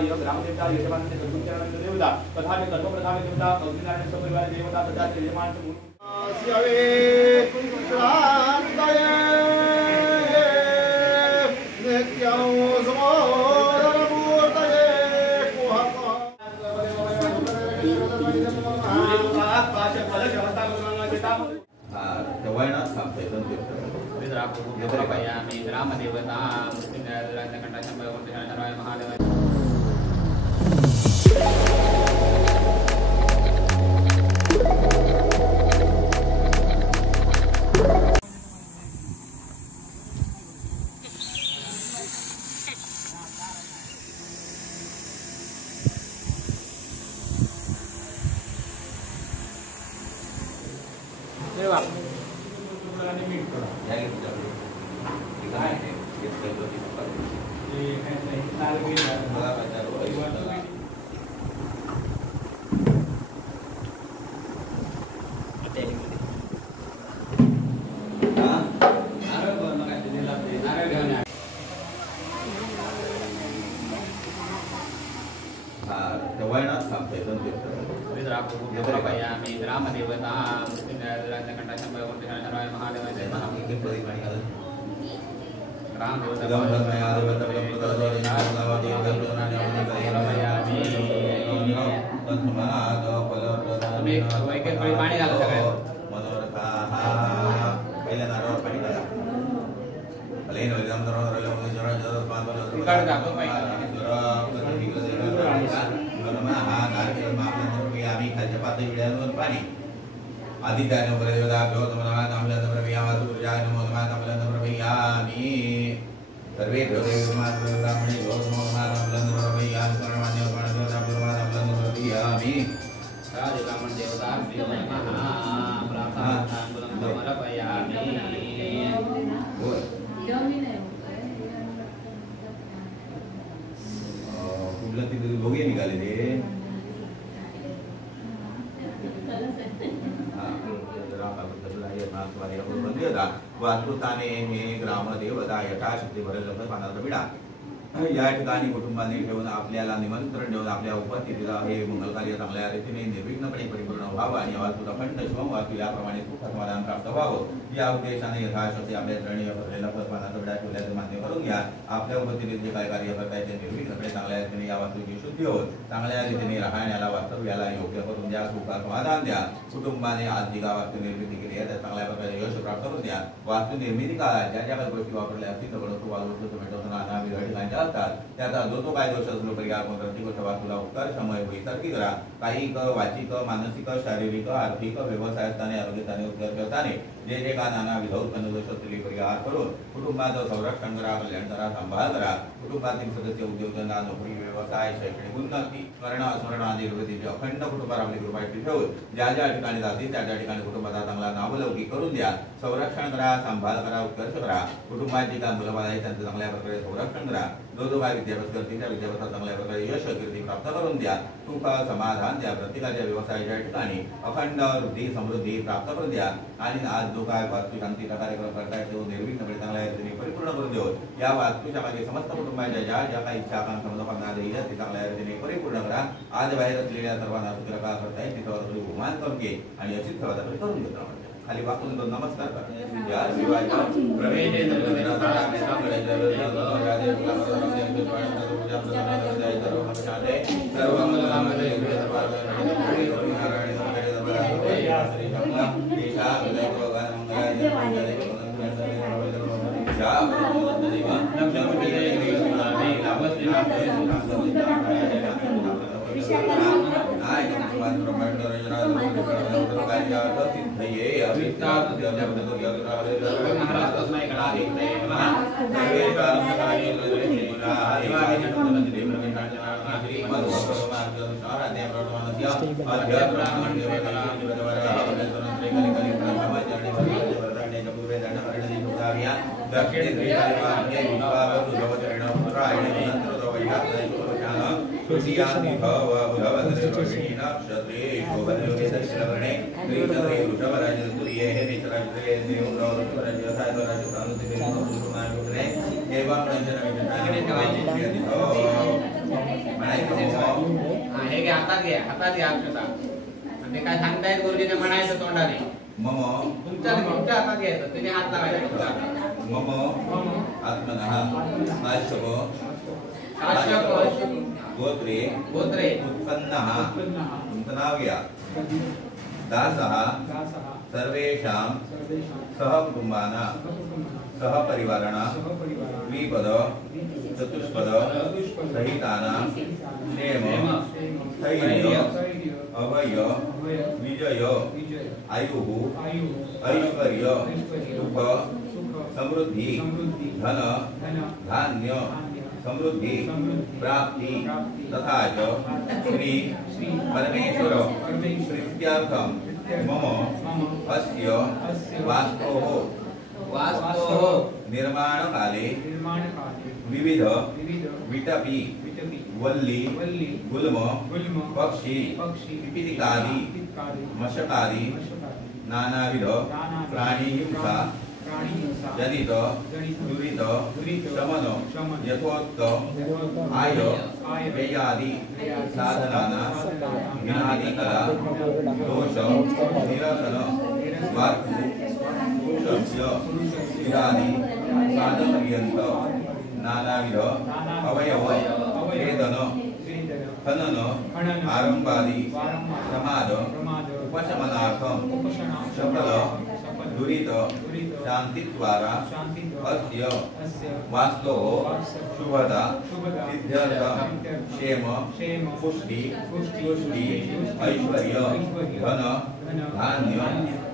देवताय ग्रामदेवताय यजमानस्य सर्वचरणस्य देवता तथा च कर्मप्रधान देवता कौशल्याने सपरिवार देवता तथा च यजमान शिवे क्रांतये नित्यं समोदरमूर्तये कुहका तेव्हा सांगता येतं ग्रामदेवता कंठाशंभय महादेव ग्रामदेवता कंठाशंभय महादेव पाणी घाला पहिल्या नारळ पाणी घाला खालच्या पातळी विड्यावर पाणी आदित्याय नमो देवताभ्यो नमः नामलं प्रभया वासुदेवाय नमो नमः नामलं प्रभयामि सर्वेभ्यो ब्राह्मणे नमो नमः नामलं प्रभयामि सर्वमान्य गणदेवताभ्यो नमः नामलं प्रभयामि साधु ब्राह्मण देवताभ्यो नमः प्रार्थनां समर्पयामि कुठलं तिथे भोगे निघाले ते वास्तुस्थाने हे ग्रामदेवता यथाशक्ती भरेल पानाचा विडा या ठिकाणी कुटुंबाने ठेवून आपल्याला निमंत्रण देऊन आपल्या उपस्थितीला हे मंगल कार्य चांगल्या रीतीने निर्विघ्नपणे परिपूर्ण व्हावं आणि वास्तू अखंड शुभम वास्तू याप्रमाणे सुख समाधान प्राप्त व्हावं या उद्देशाने यथाशक्ती आपल्या तरणीय भरलेला पानाचा विडा ठेवल्याचं मान्य करून घ्या. आपल्या उपस्थितीत जे काय कार्य करताय ते निर्विघ्नपणे चांगल्या रीतीने या वास्तूची शुद्धी होत चांगल्या रीतीने राहण्याला वास्तव्याला योग्य करून द्या. सुख समाधान द्या. कुटुंबाने आज जी का वास्तू निर्मिती केली आहे त्या चांगल्या प्रकारे यश प्राप्त करून द्या. वास्तू निर्मिती काळात ज्या ज्या काही गोष्टी वापरल्या असतील दगड वाळवंट टोमॅटो नाना विरळ ठिकाणच्या असतात त्याचा जो तो काय दोष असलो परिहार करून प्रत्येक गोष्ट वास्तूला उत्कर्षमय होईसारखी करा. कायिक वाचिक मानसिक शारीरिक आर्थिक व्यवसायाने आरोग्याने उत्कर्षताने जे जे का नाना विध उत्पन्न दोष असलेले परिहार करून कुटुंबाचं संरक्षण करा. कल्याण करा. सांभाळ करा. कुटुंबातील सदस्य उद्योगधंदा नोकरी व्यवसाय शैक्षणिक उन्नती स्मरण स्मरण आदी वृद्धीची अखंड कुटुंबावर आपली कृपा ठेवून ज्या ज्या ठिकाणी जातील त्या त्या ठिकाणी कुटुंबाचा चांगला नावलौकिक करून द्या. संरक्षण करा. सांभाळ करा. उत्कर्ष करा. कुटुंबाची काय मुलं आहे त्यांचं चांगल्या प्रकारे संरक्षण करा. जो जो काय विद्याभ्यास करतील त्या विद्याभ्यासात चांगल्या प्रकारे यश कीर्ती प्राप्त करून द्या. सुख समाधान द्या. प्रत्येकाच्या व्यवसायाच्या ठिकाणी अखंड वृद्धी समृद्धी प्राप्त करून द्या. आणि आज जो काय वास्तू शांतीचा कार्यक्रम करतायत तो निर्विघ्नपणे चांगल्या रीतीने परिपूर्ण करून देऊ. या वास्तूच्या मागे समस्त कुटुंबाच्या ज्या ज्या काही इच्छा आकांक्षा मनोकामना देईल ते चांगल्या रीतीने परिपूर्ण करा. आज बाहेर असलेल्या सर्वांना सुखी का करतायत तिथं गुमान करून घे आणि अशीच सेवा करून घेतो. खाली वाकून दोन नमस्कार करा. या शिवाय प्रवेदे हे घ्या हातात घ्या अक्षता आणि ते काय सांगतायत गुरुजीने म्हणायचं तोंडाने मम तुमच्या हातात घ्यायचं तुम्ही हात लावायचा मम आत्मनः गोत्रे उत्पन्नः उत्पन्नाव्या दासः सर्वेषां सहकुटुम्बानां सहपरिवाराणां द्विपद चतुष्पद सहितानां क्षेम स्थैर्य अभय विजय आयुः ऐश्वर्य सुख समृद्धि धन धान्य समृद्धि प्राप्ति तथा च श्री परमेश्वर प्रीत्यर्थं मम अस्य वास्तोः निर्माण काले विविध विटपी वल्ली गुल्म पक्षी पिपीलिकादि मशकादि नानाविध प्राणी हिंसा जनित दुरित शमन यथोक्त आय व्ययादि साधनाना विनादिकला दोष निरसन इदानीं साधपर्यन्त नानाविध अवयव वेदन खनन आरंभादि प्रमाद उपशमनार्थं सकल दुरित शांतिद्वारा अस्य वास्तोः शुभदा सिद्ध्यर्थं क्षेम पुष्टि ऐश्वर्य धन धान्य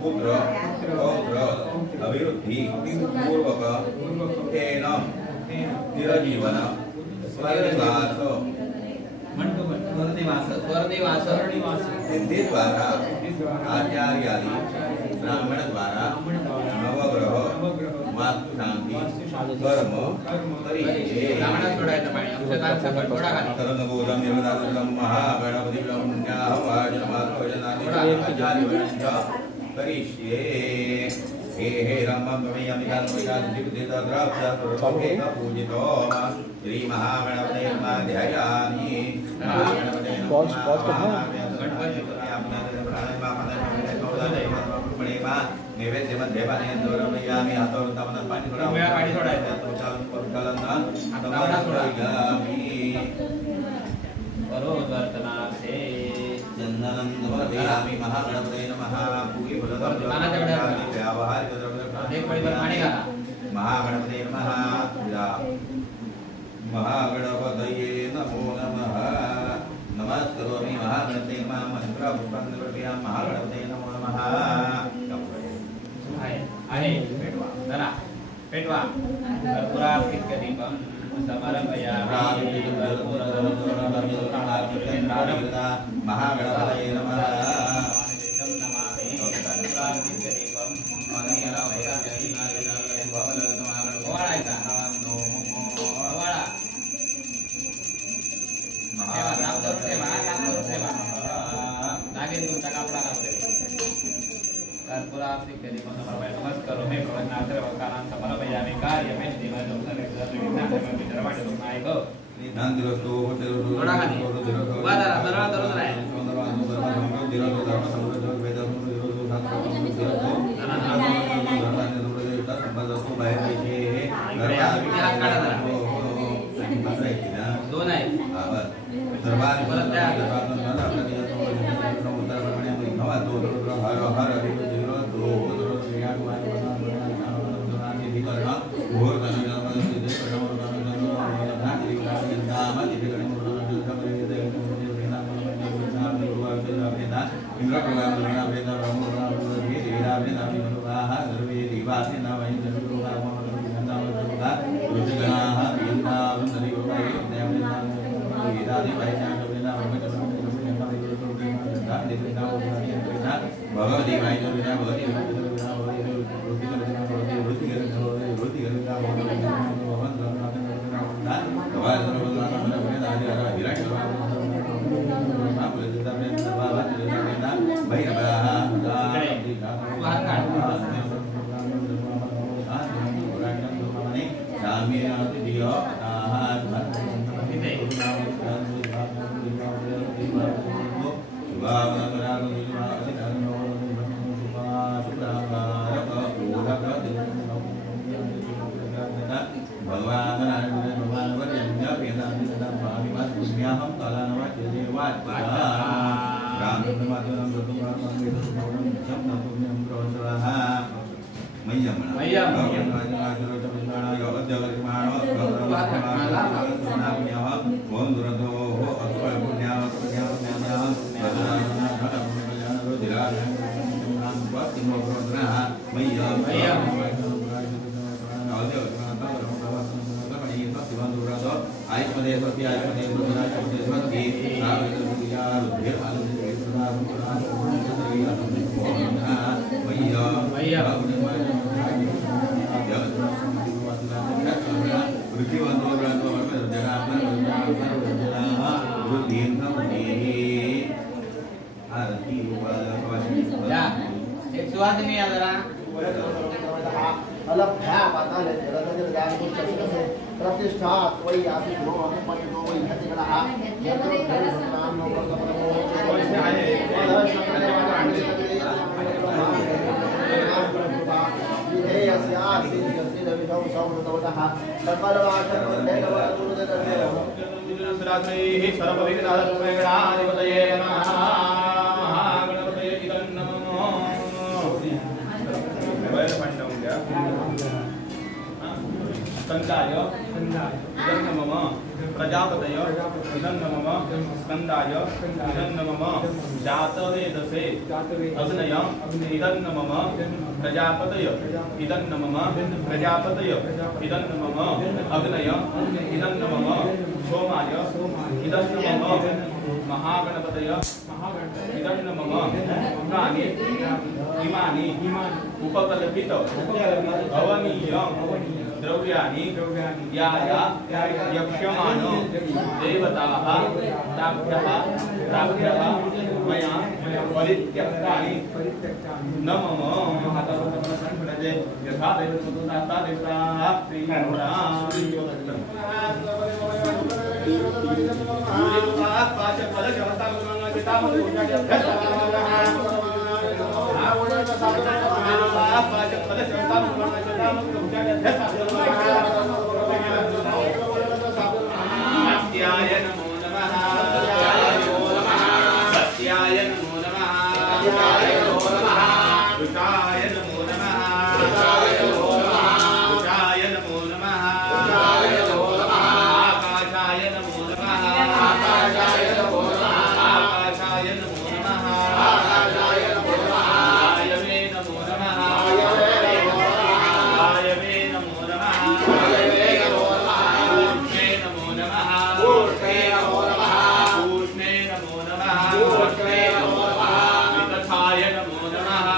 पुत्र पौत्र अभिवृद्धि पूर्वक चिरजीवन स्वर्निवास सिद्धि द्वारा आचार्यादि ब्राह्मण द्वारा नवग्रह वास्तु शांति कर्म करिष्ये हे पूजितो श्री महागणपते ध्यायामि नैवेद्य मध्ये पाणी दोरयामि हातावर पाणी सोडायचं चंदनं समर्पयामि महागणपते नमः पूगी व्यावहारिक महागणपते नमः महागणपतये नमो नमः नमस्करोमि महागणपते नमः मंत्रपुष्पांजलिर्पयामि महागणपते नमो नमः आहे चला पेटवा कर्पूरार्पितदीपं समर्पयामि महागणपतये नमः प्रजापतय इदं नमः स्कंदाय इदं नमः जातवेदसे अग्नय इदं नमः प्रजापतय इदं नमः प्रजापतय इदं नमः अग्नय इदं नमः सोमाय इदं नमः महागणपतय इदं नमः कानि इमानि उपकल्पित अवनीय द्रव्याणि याया यक्ष्यमानो देवताः ताभ्यः मया परित्यक्तानि न मम यथा देवता देवताः सत्याय नमो नमः सत्याय नमो नमः ऋषाय नमो नमः ऋषाय नमो नमः आकाशाय नमो नमः आकाशाय नमो नमः वायवे नमो नमः वायवे नमो नमः ऊष्णे नमो नमः ऊष्णे नमो नमः वितथाय नमो नमः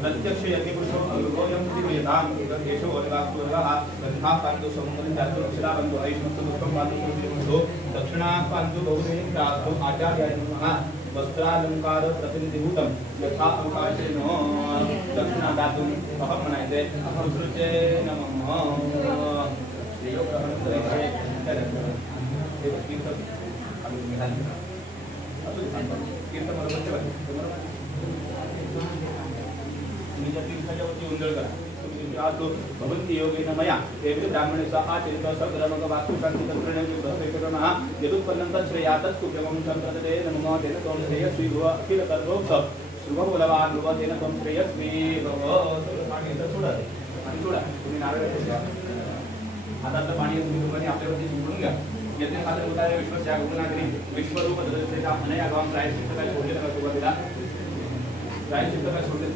प्रत्यक्ष यज्ञ पुरुषो अनुभवयं दिव्यतां केशो वनवास्तुर्गः गन्धा पान्तु समंगलं जातु अक्षरा बंधु ऐष्णस्तु दुःखं पान्तु पुरुषो दक्षिणा पान्तु बहुधेन प्रास्तु आचार्याय नमः वस्त्रालंकार प्रतिनिधिभूतं यथा अवकाशेन दक्षिणा दातुं अहं मनायते अहं सृजे नमः देव ग्रहण करे हे कीर्तन अभी मिहाल कीर्तन बरोबर भवन्ति योगेन मया एवं ब्राह्मणेषु आचरित सगरमग वास्तुशान्तितन्त्रणेषु यदुत्पन्नं तच्छ्रेयात् तत्कुप्यमं सम्प्रदते नमः तेन त्वं श्रेयस्वी भव अखिल कर्मोक्ष शुभबलवान् भव तेन त्वं श्रेयस्वी भव पाणी सोडा आणि सोडा तुम्ही नारळ घ्या हातातलं पाणी तुम्ही दोघांनी आपल्यावरती सोडून घ्या यज्ञ साधन होता विश्वस्या गुणाग्री विश्वरूप ददर्शेता अनया गावं प्रायश्चित्त काय सोडले का सुरुवातीला प्रायश्चित्त काय सोडले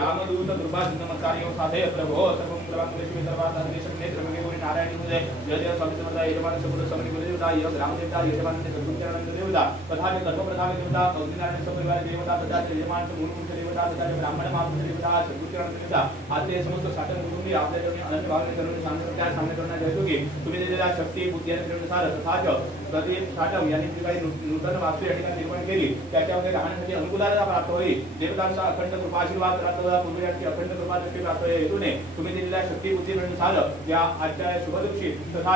रामदूत कृपा नमस्कार्यो साधे प्रभो सर्वं प्रवाक्लेश्वरी सर्वार्थां नेत्र मगे गोरी नारायण मुझे जय जय स्वामी समर्थ यजमान सबुद समनि गुरुदेवता योग ग्रामदेवता यजमान ने सद्गुणानंद देवता तथा कर्म प्रधान देवता अग्निनारायण सबरिवार देवता तथा यजमान मूलभूत देवता तथा ब्राह्मण महापुरुष देवता सद्गुणानंद देवता आज ते समस्त साधन कुटुंबी आपल्या चरणी अनंत भावने करून शांत त्या सामने करण्यात येतो की तुम्ही दिलेल्या शक्ती बुद्धी आणि प्रेमानुसार तथा प्रदीप साठव यांनी जी काही नूतन वास्तू या ठिकाणी निर्माण केली त्याच्यामध्ये राहण्यासाठी अनुकूलता प्राप्त होईल देवतांचा अखंड कृपा आशीर्वाद प्राप्त पूर्वी अखंड कृपा दृष्टी प्राप्त हेतूने तुम्ही दिलेल्या शक्ती बुद्धीनुसार या आजच्या शुभ दिवशी तथा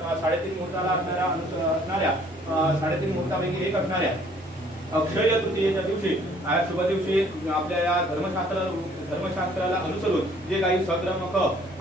3:30 मुहूर्ताला असणाऱ्या 3:30 मुहूर्तापैकी एक असणाऱ्या अक्षय तृतीयेच्या दिवशी शुभ दिवशी आपल्या या धर्मशास्त्राला अनुसरून जे काही सक्रमक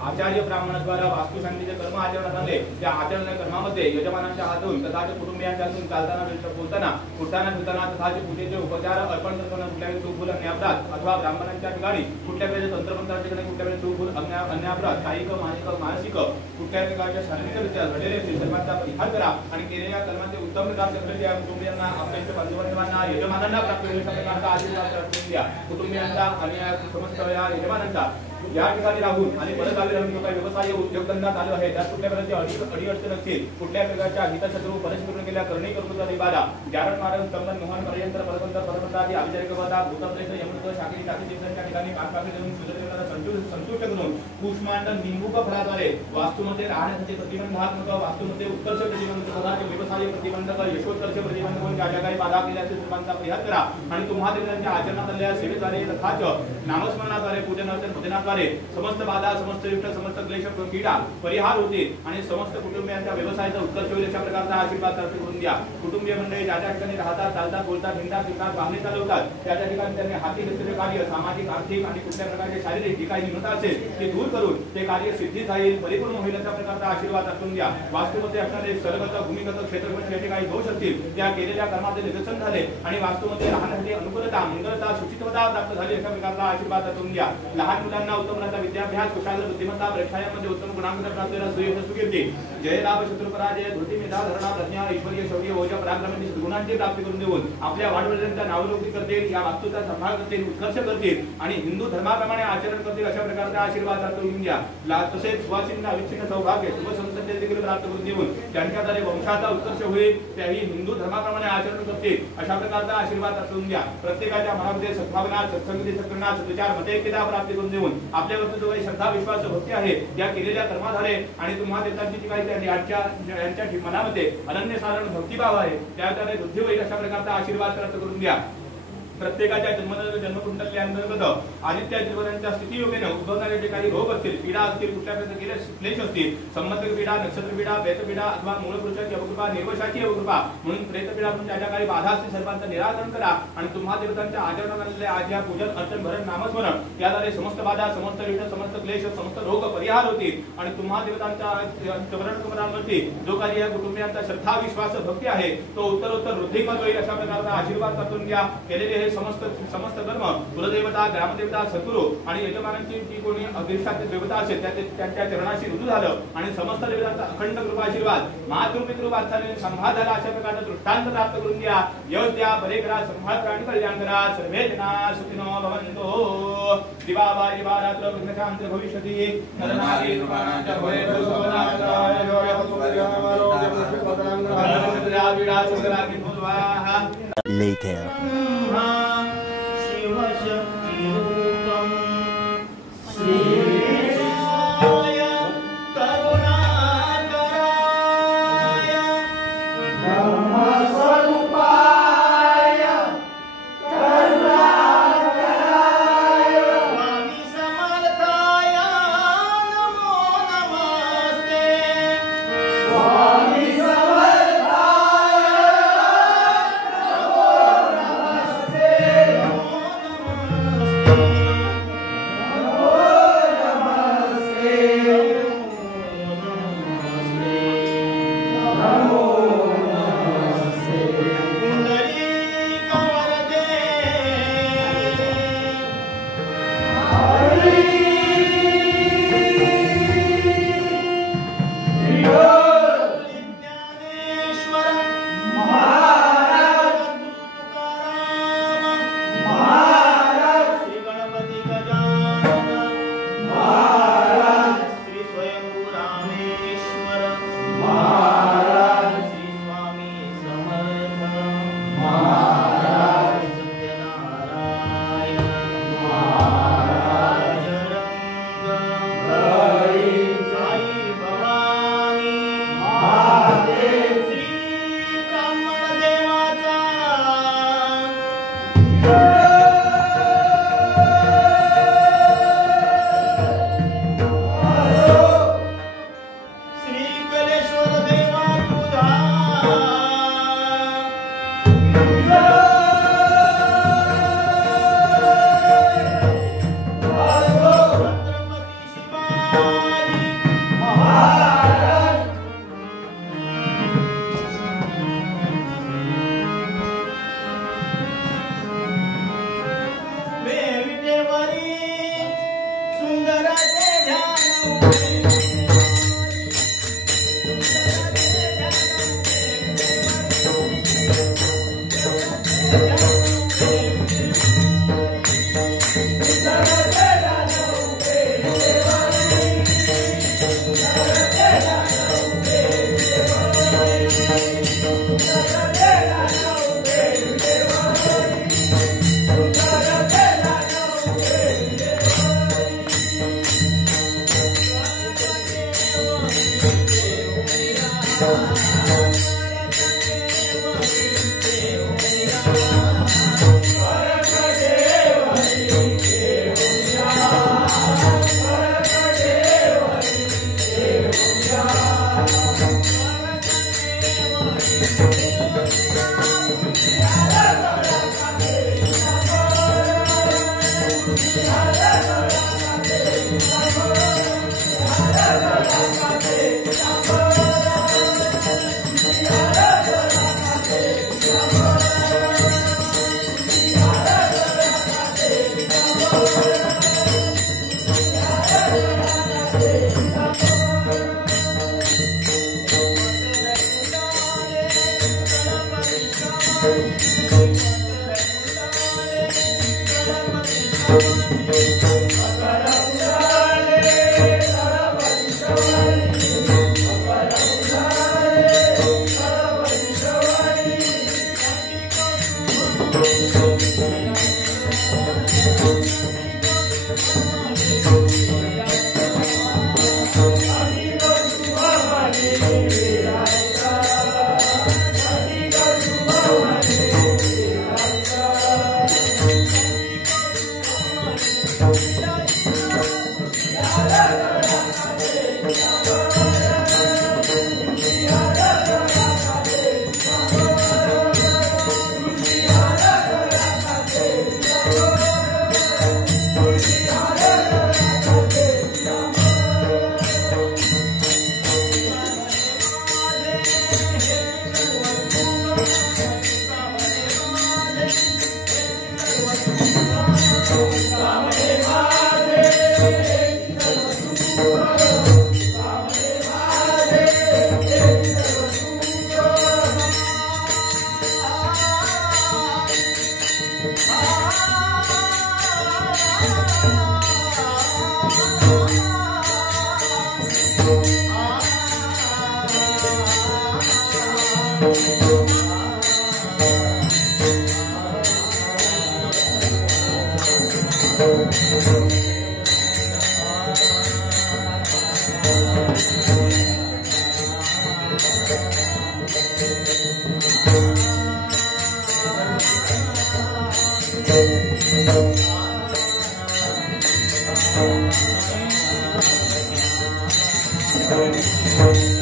आचार्य ब्राह्मणाद्वारा वास्तुशांतीचे कर्म आचरणात आले त्या आचरण कर्मामध्ये यजमानांच्या हातून तथा कुटुंबियांच्या हातून चालताना बोलताना उठताना फिरताना तथा पूजेचे उपचार अर्पण करताना कुठल्याही चूकभूल अन्यापराध अथवा ब्राह्मणांच्या ठिकाणी कुठल्या वेळेस तंत्रमंत्राच्या ठिकाणी कुठल्या वेळेस चूकभूल अन्यापराध कायिक मानसिक कुठल्याही प्रकारच्या शारीरिकरित्या घडलेले धर्माचा परिहार करा आणि केलेल्या कर्माचे उत्तम प्रकारचे फळ त्या कुटुंबियांना आपल्या बांधवांना यजमानांना प्राप्त होईल अशा प्रकारचा आशीर्वाद प्राप्त द्या कुटुंबियांचा आणि समस्त या यजमानांचा या ठिकाणी राहून आणि परत आले राहून जो काही व्यवसाय उद्योगधंदा चालू आहे त्यात कुठल्या प्रकारची अडीअडचण असतील कुठल्या प्रकारच्या हितशत्रू परस्पर केल्या करणी कर्तृत्व निबाधा जारण मारण स्तंभन मोहन पर्यंत परमंत परमंतादी आविचारिकवादा भूतप्रेत यमृत शाखी टाकी चिंतनच्या ठिकाणी काटकापी देऊन सुदर्शनाला संतुष्ट करून कुष्मांड निंबूक फळाद्वारे वास्तूमध्ये राहण्यासाठी प्रतिबंधात्मक वास्तूमध्ये उत्कर्ष प्रतिबंधक पदार्थ व्यवसाय प्रतिबंधक यशोत्कर्ष प्रतिबंधक ज्या ज्या काही बाधा केल्या त्या सर्वांचा परिहार करा आणि तुम्हा त्यांच्या आचरणात आलेल्या सेवेद्वारे तथा नामस्मरणाद्वारे पूजनाद्वारे समस्त बाधा समस्त युक्त समस्त क्लेश पीडा परिहार होते आणि समस्त कुटुंबियांच्या व्यवसायाचा उत्कर्ष होईल अशा प्रकारचा आशीर्वाद प्राप्त करून द्या कुटुंबीय मंडळी ज्या त्या ठिकाणी राहतात चालतात बोलतात हिंडतात फिरतात वाहने चालवतात त्या ठिकाणी त्यांनी हाती घेतलेले कार्य सामाजिक आर्थिक आणि कुठल्या प्रकारचे शारीरिक जी काही न्यूनता असेल ते दूर करून ते कार्य सिद्धी जाईल परिपूर्ण होईल अशा प्रकारचा आशीर्वाद दाखवून द्या वास्तूमध्ये असणारे सर्वगत भूमिगत क्षेत्रफळ जे काही दोष असतील त्या केलेल्या कर्माचे निरसन झाले आणि वास्तूमध्ये राहण्यासाठी अनुकूलता मंगलता सुचितवता प्राप्त झाली अशा प्रकारचा आशीर्वाद दाखवून द्या लहान मुलांना उत्तम विद्याभ्यास कुशाग्र बुद्धिमत्ता परीक्षांमध्ये उत्तम गुणांक प्राप्त होण्यास सुकीर्ती जय लाभ शत्रुपराजय धृती मेधा धरणा प्रज्ञा ऐश्वर्य शौर्य ओज पराक्रम गुणांची प्राप्ती करून देऊन आपल्या वाढवडिलांच्या नावलौकिक करतील या वास्तूचा सांभाळ करतील उत्कर्ष करतील आणि हिंदू धर्माप्रमाणे आचरण करतील अशा प्रकारचा आशीर्वाद प्राप्त करून द्या तसेच सुवासिनींना अविच्छिन्न सौभाग्य शुभ संतती देखील प्राप्त करून देऊन त्यांच्याद्वारे वंशाचा उत्कर्ष होईल त्याही हिंदू धर्माप्रमाणे आचरण करतील अशा प्रकारचा आशीर्वाद प्राप्त करून द्या प्रत्येकाच्या मनामध्ये सद्भावना सत्संगती सत्कर्णा सद्विचार मतैक्यता प्राप्ती करून देऊन आपल्यावरती जो काही श्रद्धा विश्वास भक्ती आहे या केलेल्या कर्माद्वारे आणि तुम्हा देवतांची जी काही यांच्या मनामध्ये अनन्यसाधारण भक्तिभाव आहे त्याद्वारे वृद्धी होईल अशा प्रकारचा आशीर्वाद प्राप्त करून द्या प्रत्येकाच्या जन्मकुंडल्याअंतर्गत आदित्य जीवनांच्या स्थितीयोगेने उद्भवणारे जे काही रोग असतील, पीडा असतील, कुठल्या प्रकारचे क्लेश असतील, संबंधित पीडा, नक्षत्र पीडा, प्रेतपीडा अथवा मूलपुरुषाची अवकृपा, निर्वशाची अवकृपा म्हणून प्रेतपीडा म्हणून ज्या काही बाधा असतील सर्वांचं निराकरण करा आणि तुम्हा देवतांच्या आचरणामध्ये आज या पूजन अर्चन भरण नामस्मरण याद्वारे समस्त बाधा, समस्त ऋण, समस्त क्लेश, समस्त रोग परिहार होतील आणि तुम्हा देवतांच्या चरणकमलांवरती जो काही या कुटुंबियांचा श्रद्धा, विश्वास, भक्ती आहे तो उत्तरोत्तर वृद्धिंगत होईल अशा प्रकारचा आशीर्वाद करतून घ्या. केलेले हे समस्त कर्म कुलदेवता, ग्रामदेवता, सद्गुरू आणि यजमानांची जी कोणी अधिष्ठात्री देवता असेल त्यांच्या चरणाशी रुजू झालं आणि समस्त देवतांचा अखंड कृपा आशीर्वाद मातृपितृवात्सल्य संभाळ झाला अशा प्रकारचा दृष्टांत प्राप्त करून घ्या. योद्या बरे करा, संभाळ करा आणि कल्याण करा. सर्वे जना सुखिनो भवन्तु. दिवाबाई दिवारात्र विघ्नशांती भविष्यति. नरनारी कृपाणांच भवेत् सुखनाथाय Later. Thank you.